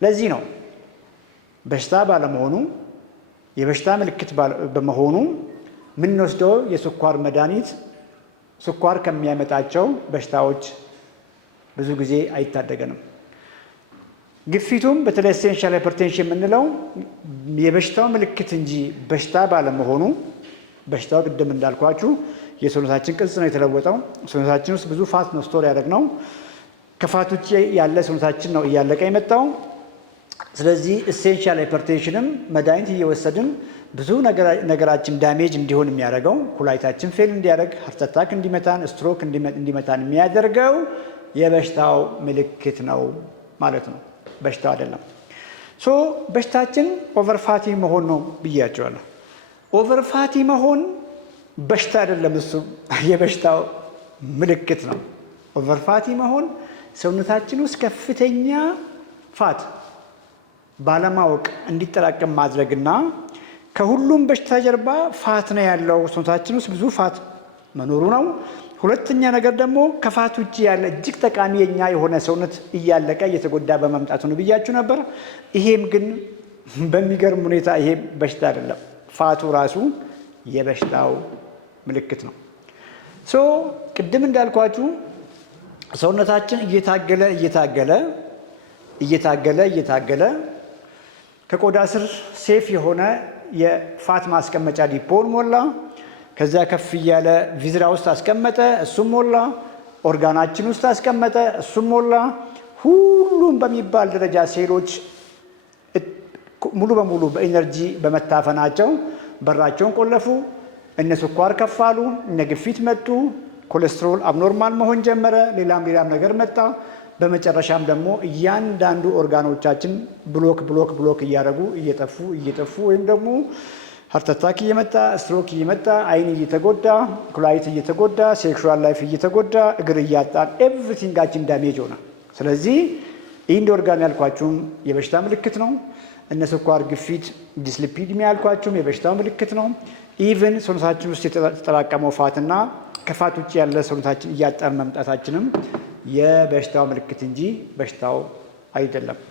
ለዚህ ነው በሽታ ባለመሆኑ የበሽታ ምልክት በመሆኑ የምንወስደው የስኳር መድኃኒት ስኳር ከሚያመጣቸው በሽታዎች ብዙ ጊዜ አይታደገንም። ግፊቱም በተለይ ኤሴንሻል ሃይፐርቴንሽን የምንለው የበሽታው ምልክት እንጂ በሽታ ባለመሆኑ በሽታው ቅድም እንዳልኳችሁ የሰውነታችን ቅርጽ ነው የተለወጠው። ሰውነታችን ውስጥ ብዙ ፋት ነው ስቶር ያደረግነው። ከፋት ውጭ ያለ ሰውነታችን ነው እያለቀ የመጣው። ስለዚህ ኤሴንሻል ሃይፐርቴንሽንም መድኃኒት እየወሰድን ብዙ ነገራችን ዳሜጅ እንዲሆን የሚያደርገው ኩላሊታችን ፌል እንዲያደርግ ሃርት አታክ እንዲመታን ስትሮክ እንዲመታን የሚያደርገው የበሽታው ምልክት ነው ማለት ነው፣ በሽታው አይደለም። በሽታችን ኦቨርፋቲ መሆን ነው ብያቸዋለሁ። ኦቨርፋቲ መሆን በሽታ አይደለም፣ እሱ የበሽታው ምልክት ነው። ኦቨርፋቲ መሆን ሰውነታችን ውስጥ ከፍተኛ ፋት ባለማወቅ እንዲጠራቀም ማድረግና ከሁሉም በሽታ ጀርባ ፋት ነው ያለው፣ ሰውነታችን ውስጥ ብዙ ፋት መኖሩ ነው። ሁለተኛ ነገር ደግሞ ከፋት ውጭ ያለ እጅግ ጠቃሚ የኛ የሆነ ሰውነት እያለቀ እየተጎዳ በመምጣቱ ነው ብያችሁ ነበር። ይሄም ግን በሚገርም ሁኔታ ይሄ በሽታ አይደለም፣ ፋቱ ራሱ የበሽታው ምልክት ነው። ቅድም እንዳልኳችሁ ሰውነታችን እየታገለ ከቆዳ ስር ሴፍ የሆነ የፋት ማስቀመጫ ዲፖን ሞላ። ከዚያ ከፍ እያለ ቪዝራ ውስጥ አስቀመጠ፣ እሱም ሞላ። ኦርጋናችን ውስጥ አስቀመጠ፣ እሱም ሞላ። ሁሉም በሚባል ደረጃ ሴሎች ሙሉ በሙሉ በኢነርጂ በመታፈናቸው በራቸውን ቆለፉ። እነ ስኳር ከፍ አሉ፣ እነ ግፊት መጡ፣ ኮሌስትሮል አብኖርማል መሆን ጀመረ፣ ሌላም ነገር መጣ። በመጨረሻም ደግሞ እያንዳንዱ ኦርጋኖቻችን ብሎክ እያደረጉ እየጠፉ ወይም ደግሞ ሃርት አታክ እየመጣ ስትሮክ እየመጣ አይን እየተጎዳ ኩላሊት እየተጎዳ ሴክሹዋል ላይፍ እየተጎዳ እግር እያጣን ኤቭሪቲንጋችን ዳሜጅ ሆነ። ስለዚህ ኢንድ ኦርጋን ያልኳችሁም የበሽታ ምልክት ነው። እነ ስኳር፣ ግፊት፣ ዲስሊፒዲሚያ ያልኳችሁም የበሽታው ምልክት ነው። ኢቭን ሰውነታችን ውስጥ የተጠራቀመው ፋትና ከፋት ውጭ ያለ ሰውነታችን እያጣን መምጣታችንም የበሽታው ምልክት እንጂ በሽታው አይደለም።